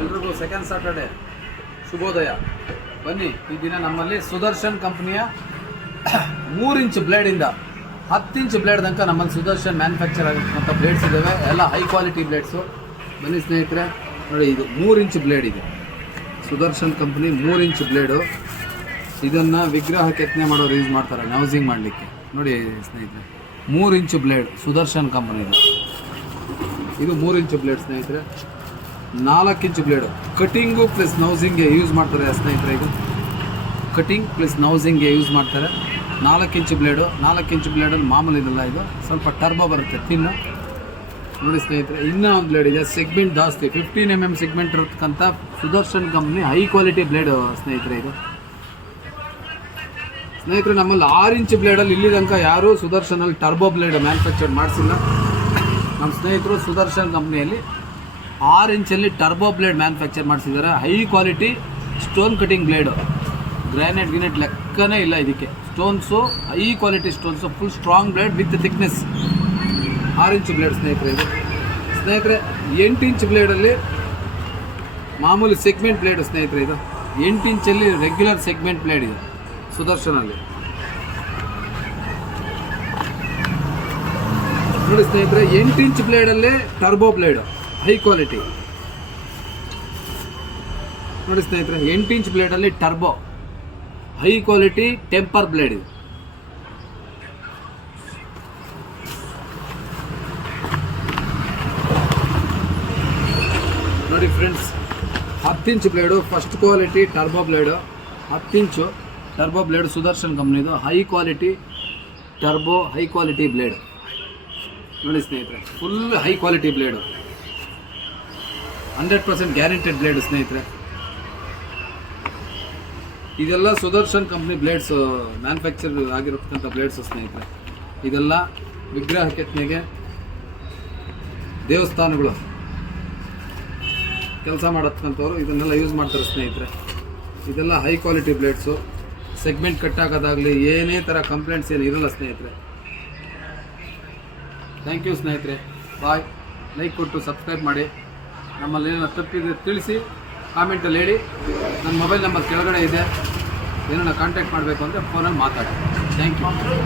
ಎಲ್ರಿಗೂ second Saturday ಶುಭೋದಯ. ಬನ್ನಿ, ಈ ದಿನ ನಮ್ಮಲ್ಲಿ ಸುದರ್ಶನ್ ಕಂಪ್ನಿಯ 3 ಇಂಚ್ ಬ್ಲೇಡಿಂದ 10 ಇಂಚ್ ಬ್ಲೇಡ್ ತನಕ ನಮ್ಮಲ್ಲಿ ಸುದರ್ಶನ್ ಮ್ಯಾನುಫ್ಯಾಕ್ಚರ್ ಆಗಿರ್ತಕ್ಕಂಥ ಬ್ಲೇಡ್ಸ್ ಇದ್ದಾವೆ. ಎಲ್ಲ ಹೈ ಕ್ವಾಲಿಟಿ ಬ್ಲೇಡ್ಸು. ಬನ್ನಿ ಸ್ನೇಹಿತರೆ, ನೋಡಿ ಇದು 3 ಇಂಚ್ ಬ್ಲೇಡ್ ಇದೆ. Sudarshan company 3 inch blade. ಇದನ್ನು ವಿಗ್ರಹ ಕೆತ್ತನೆ ಮಾಡೋರು ಯೂಸ್ ಮಾಡ್ತಾರೆ, ನೌಸಿಂಗ್ ಮಾಡಲಿಕ್ಕೆ. ನೋಡಿ ಸ್ನೇಹಿತರೆ, 3 ಇಂಚ್ ಬ್ಲೇಡ್ ಸುದರ್ಶನ್ ಕಂಪ್ನಿದು. ಇದು 3 ಇಂಚ್ ಬ್ಲೇಡ್ ಸ್ನೇಹಿತರೆ. 4 ಇಂಚ್ ಬ್ಲೇಡು ಕಟಿಂಗು ಪ್ಲಸ್ ನೌಸಿಂಗ್ಗೆ ಯೂಸ್ ಮಾಡ್ತಾರೆ ಸ್ನೇಹಿತರೆ. ಇದು ಕಟಿಂಗ್ ಪ್ಲಸ್ ನೌಸಿಂಗ್ಗೆ ಯೂಸ್ ಮಾಡ್ತಾರೆ. 4 ಇಂಚ್ ಬ್ಲೇಡು. 4 ಇಂಚ್ ಬ್ಲೇಡಲ್ಲಿ ಮಾಮೂಲಿ ಇದಲ್ಲ, ಇದು ಸ್ವಲ್ಪ ಟರ್ಬೋ ಬರುತ್ತೆ ತಿನ್ನು. ನೋಡಿ ಸ್ನೇಹಿತರೆ, ಇನ್ನೂ ಒಂದು ಬ್ಲೇಡ್ ಇದೆ, ಸೆಗ್ಮೆಂಟ್ ಜಾಸ್ತಿ 15 mm ಸೆಗ್ಮೆಂಟ್ ಇರತಕ್ಕಂಥ Sudarshan company high quality blade ಸ್ನೇಹಿತರೆ. ಇದು ಸ್ನೇಹಿತರೆ ನಮ್ಮಲ್ಲಿ 6 ಇಂಚ್ ಬ್ಲೇಡಲ್ಲಿ ಇಲ್ಲಿ ತನಕ ಯಾರೂ ಸುದರ್ಶನಲ್ಲಿ ಟರ್ಬೋ ಬ್ಲೇಡ್ ಮ್ಯಾನುಫ್ಯಾಕ್ಚರ್ ಮಾಡಿಸಿಲ್ಲ. ನಮ್ಮ ಸ್ನೇಹಿತರು ಸುದರ್ಶನ್ ಕಂಪ್ನಿಯಲ್ಲಿ 6 ಇಂಚಲ್ಲಿ ಟರ್ಬೋ ಬ್ಲೇಡ್ ಮ್ಯಾನುಫ್ಯಾಕ್ಚರ್ ಮಾಡಿಸಿದ್ದಾರೆ. High quality stone cutting blade. Granite ಗಿನೆಟ್ ಲೆಕ್ಕನೇ ಇಲ್ಲ ಇದಕ್ಕೆ. Stones high quality stones, full strong blade with thickness. 6 inch blade ಸ್ನೇಹಿತರೆ. ಇದು ಸ್ನೇಹಿತರೆ 8 ಇಂಚ್ ಬ್ಲೇಡಲ್ಲಿ ಮಾಮೂಲಿ ಸೆಗ್ಮೆಂಟ್ ಬ್ಲೇಡು ಸ್ನೇಹಿತರೆ. ಇದು 8 ಇಂಚಲ್ಲಿ ರೆಗ್ಯುಲರ್ ಸೆಗ್ಮೆಂಟ್ ಬ್ಲೇಡ್ ಇದೆ ಸುದರ್ಶನಲ್ಲಿ. ನೋಡಿ ಸ್ನೇಹಿತರೆ, 8 ಇಂಚ್ ಬ್ಲೇಡಲ್ಲೇ ಟರ್ಬೋ ಬ್ಲೇಡು ಹೈ ಕ್ವಾಲಿಟಿ. ನೋಡಿ ಸ್ನೇಹಿತರೆ, 8 ಇಂಚ್ ಬ್ಲೇಡಲ್ಲಿ turbo high quality temper blade ಇದೆ. ನೋಡಿ friends, 10 inch blade first quality turbo blade. 10 inch turbo blade Sudarshan ಕಂಪ್ನಿದು high quality turbo high quality blade. ನೋಡಿ ಸ್ನೇಹಿತರೆ, full high quality blade, 100% guaranteed blade ಸ್ನೇಹಿತರೆ. ಇದೆಲ್ಲ ಸುದರ್ಶನ್ ಕಂಪ್ನಿ ಬ್ಲೇಡ್ಸ್ ಮ್ಯಾನುಫ್ಯಾಕ್ಚರ್ ಆಗಿರತಕ್ಕಂಥ blades ಸ್ನೇಹಿತರೆ. ಇದೆಲ್ಲ ವಿಗ್ರಹ ಕೆತ್ತನೆಗೆ, ದೇವಸ್ಥಾನಗಳು ಕೆಲಸ ಮಾಡತಕ್ಕಂಥವ್ರು ಇದನ್ನೆಲ್ಲ ಯೂಸ್ ಮಾಡ್ತಾರೆ ಸ್ನೇಹಿತರೆ. ಇದೆಲ್ಲ high quality blades. Segment cut ಆಗೋದಾಗಲಿ ಏನೇ ಥರ ಕಂಪ್ಲೇಂಟ್ಸ್ ಏನು ಇರೋಲ್ಲ ಸ್ನೇಹಿತರೆ. ಥ್ಯಾಂಕ್ ಯು ಸ್ನೇಹಿತರೆ. ಬಾಯ್. ಲೈಕ್ ಕೊಟ್ಟು ಸಬ್ಸ್ಕ್ರೈಬ್ ಮಾಡಿ. ನಮ್ಮಲ್ಲಿ ಏನೋ ತಪ್ಪಿದೆ ತಿಳಿಸಿ, ಕಾಮೆಂಟಲ್ಲಿ ಹೇಳಿ. ನನ್ನ ಮೊಬೈಲ್ ನಂಬರ್ ಕೆಳಗಡೆ ಇದೆ. ಏನೋ ಕಾಂಟ್ಯಾಕ್ಟ್ ಮಾಡಬೇಕು ಅಂದರೆ ಫೋನಲ್ಲಿ ಮಾತಾಡಿ. Thank you.